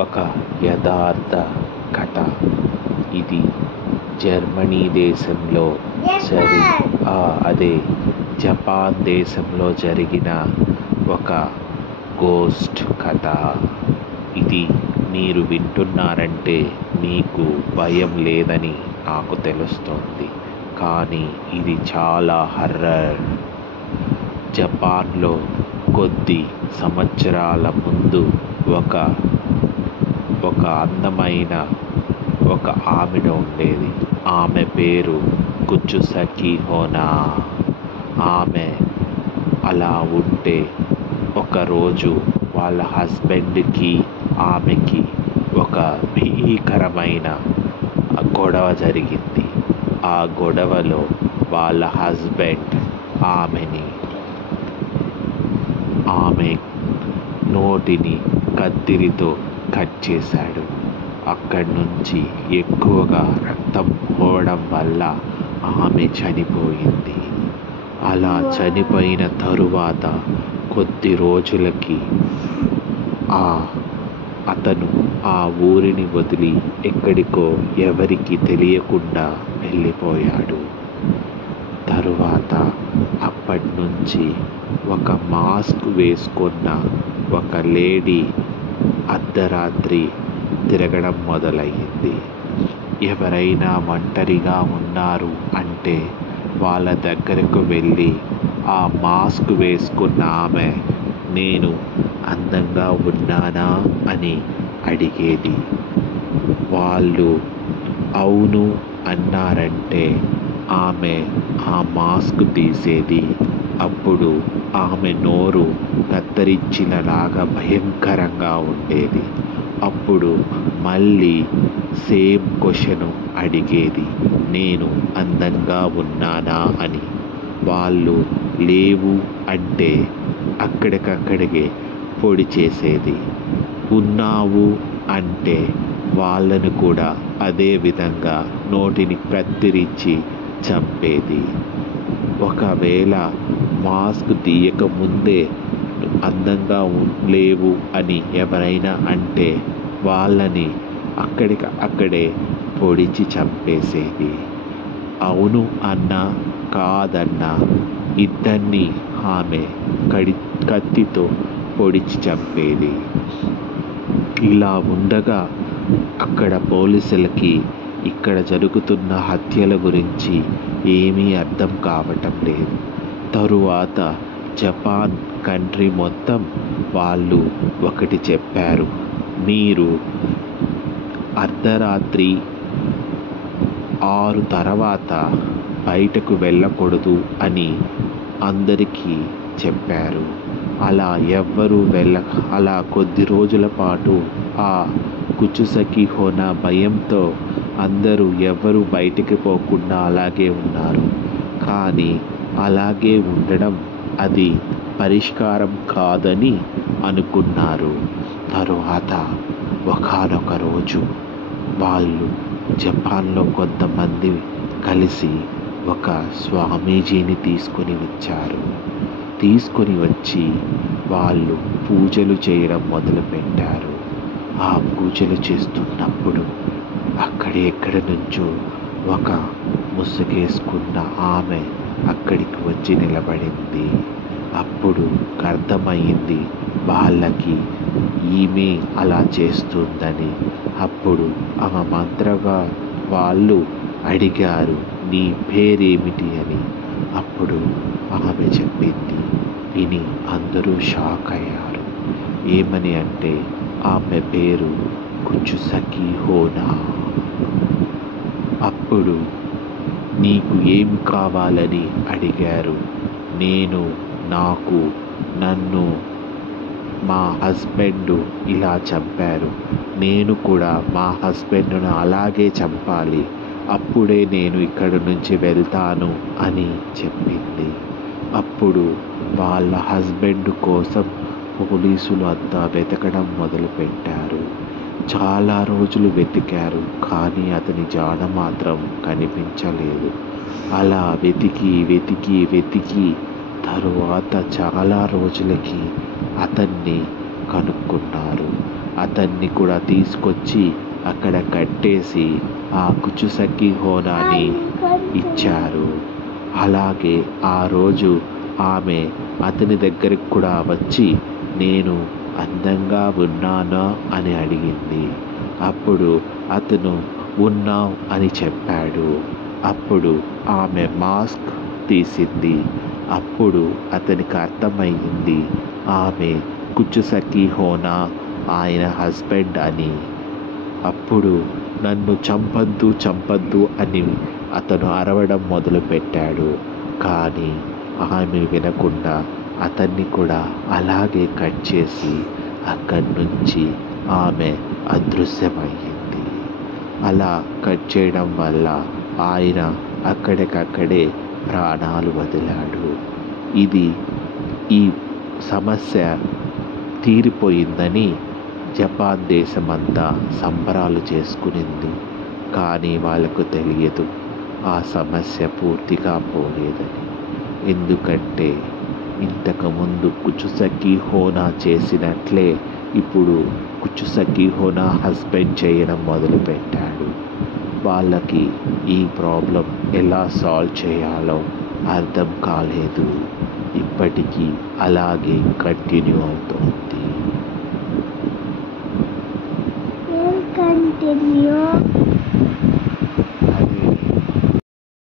ఒక యథార్థ కథ. ఇది జర్మనీ దేశంలో జపాన్ దేశంలో జరిగిన ఒక గోస్ట్ కథ. ఇది మీరు వింటున్నారంటే మీకు భయం లేదని నాకు తెలుస్తోంది, కానీ ఇది చాలా హర్రర్. జపాన్లో కొద్ది సంవత్సరాల ముందు ఒక అందమైన ఒక ఆమె ఉండేది. ఆమె పేరు కుచుసకి హోనా. ఆమె అలా ఉంటే ఒకరోజు వాళ్ళ హస్బెండ్కి ఆమెకి ఒక భీకరమైన గొడవ జరిగింది. ఆ గొడవలో వాళ్ళ హస్బెండ్ ఆమె నోటిని కత్తిరితో కట్ చేశాడు. అక్కడి నుంచి ఎక్కువగా రక్తం పోవడం వల్ల ఆమె చనిపోయింది. అలా చనిపోయిన తరువాత కొద్ది రోజులకి అతను ఆ ఊరిని వదిలి ఎక్కడికో ఎవరికి తెలియకుండా వెళ్ళిపోయాడు. తరువాత అప్పటి నుంచి ఒక మాస్క్ వేసుకున్న ఒక లేడీ అర్ధరాత్రి తిరగడం మొదలయ్యింది. ఎవరైనా ఒంటరిగా ఉన్నారు అంటే వాళ్ళ దగ్గరకు వెళ్ళి ఆ మాస్క్ వేసుకున్న ఆమె నేను అందంగా ఉన్నానా అని అడిగేది. వాళ్ళు అవును అన్నారంటే ఆమె ఆ మాస్క్ తీసేది. అప్పుడు ఆమె నోరు కత్తిరించినలాగా భయంకరంగా ఉండేది. అప్పుడు మళ్ళీ సేమ్ క్వశ్చన్ అడిగేది, నేను అందంగా ఉన్నానా అని. వాళ్ళు లేవు అంటే అక్కడికక్కడికే పొడి చేసేది. ఉన్నావు అంటే వాళ్ళను కూడా అదే విధంగా నోటిని కత్తిరించి చంపేది. ఒకవేళ మాస్క్ తీయకముందే అందంగా లేవు అని ఎవరైనా అంటే వాళ్ళని అక్కడే పొడిచి చంపేసేది. అవును అన్నా కాదన్నా ఇద్దరిని ఆమె కత్తితో పొడిచి చంపేది. ఇలా ఉండగా అక్కడ పోలీసులకి ఇక్కడ జరుగుతున్న హత్యల గురించి ఏమీ అర్థం కావటం లేదు. తరువాత జపాన్ కంట్రీ మొత్తం వాళ్ళు ఒకటి చెప్పారు, మీరు అర్ధరాత్రి 6 తర్వాత బయటకు వెళ్ళకూడదు అని అందరికీ చెప్పారు. అలా కొద్ది రోజుల పాటు ఆ కుచుసకి హోనా భయంతో అందరూ ఎవరు బయటికి పోకుండా అలాగే ఉన్నారు. కానీ అలాగే ఉండడం అది పరిష్కారం కాదని అనుకున్నారు. తరువాత ఒకానొక రోజు వాళ్ళు జపాన్లో కొంతమంది కలిసి ఒక స్వామీజీని తీసుకొని వచ్చి వాళ్ళు పూజలు చేయడం మొదలుపెట్టారు. ఆ పూజలు చేస్తున్నప్పుడు ఎక్కడి నుంచో ఒక ముసుగేసుకున్న ఆమె అక్కడికి వచ్చి నిలబడింది. అప్పుడు అర్థమయ్యింది వాళ్ళకి ఈమె అలా చేస్తుందని. అప్పుడు ఆమె మంత్రగా వాళ్ళు అడిగారు, నీ పేరేమిటి అని. అప్పుడు ఆమె చెప్పింది. విని అందరూ షాక్ అయ్యారు. ఏమని అంటే ఆమె పేరు కుచుసకి హోనా. అప్పుడు నీకు ఏం కావాలని అడిగారు. నన్ను మా హస్బెండ్ ఇలా చంపారు, నేను కూడా మా హస్బెండ్ను అలాగే చంపాలి, అప్పుడే నేను ఇక్కడి నుంచి వెళ్తాను అని చెప్పింది. అప్పుడు వాళ్ళ హస్బెండ్ కోసం పోలీసులు అంతా వెతకడం మొదలుపెట్టారు. చాలా రోజులు వెతికారు, కానీ అతని జాడ మాత్రం కనిపించలేదు. అలా వెతికి తరువాత చాలా రోజులకి అతన్ని కనుక్కున్నారు. అతన్ని కూడా తీసుకొచ్చి అక్కడ కట్టేసి ఆ కుచుసకి హోనాని ఇచ్చారు. అలాగే ఆ రోజు ఆమె అతని దగ్గరికి కూడా వచ్చి నేను అందంగా ఉన్నానా అని అడిగింది. అప్పుడు అతను ఉన్నావు అని చెప్పాడు. అప్పుడు ఆమె మాస్క్ తీసింది. అప్పుడు అతనికి అర్థమయ్యింది ఆమె కుచుసకి హోనా ఆయన హస్బెండ్ అని. అప్పుడు నన్ను చంపద్దు అని అతను అరవడం మొదలుపెట్టాడు. కానీ ఆమె వినకుండా అతన్ని కూడా అలాగే కట్ చేసి అక్కడి నుంచి ఆమె అదృశ్యమయ్యింది. అలా కట్ చేయడం వల్ల ఆయన అక్కడికక్కడే ప్రాణాలు వదిలాడు. ఈ సమస్య తీరిపోయిందని జపాన్ దేశమంతా సంబరాలు చేసుకునింది. కానీ వాళ్ళకు తెలియదు ఆ సమస్య పూర్తిగా పోలేదని. ఎందుకంటే ఇంతకుముందు కుచుసకి హోనా చేసినట్లే ఇప్పుడు కుచుసకి హోనా హస్బెండ్ చేయడం మొదలుపెట్టాడు. వాళ్ళకి ఈ ప్రాబ్లం ఎలా సాల్వ్ చేయాలో అర్థం కాలేదు. ఇప్పటికీ అలాగే కంటిన్యూ అవుతోంది. Continue.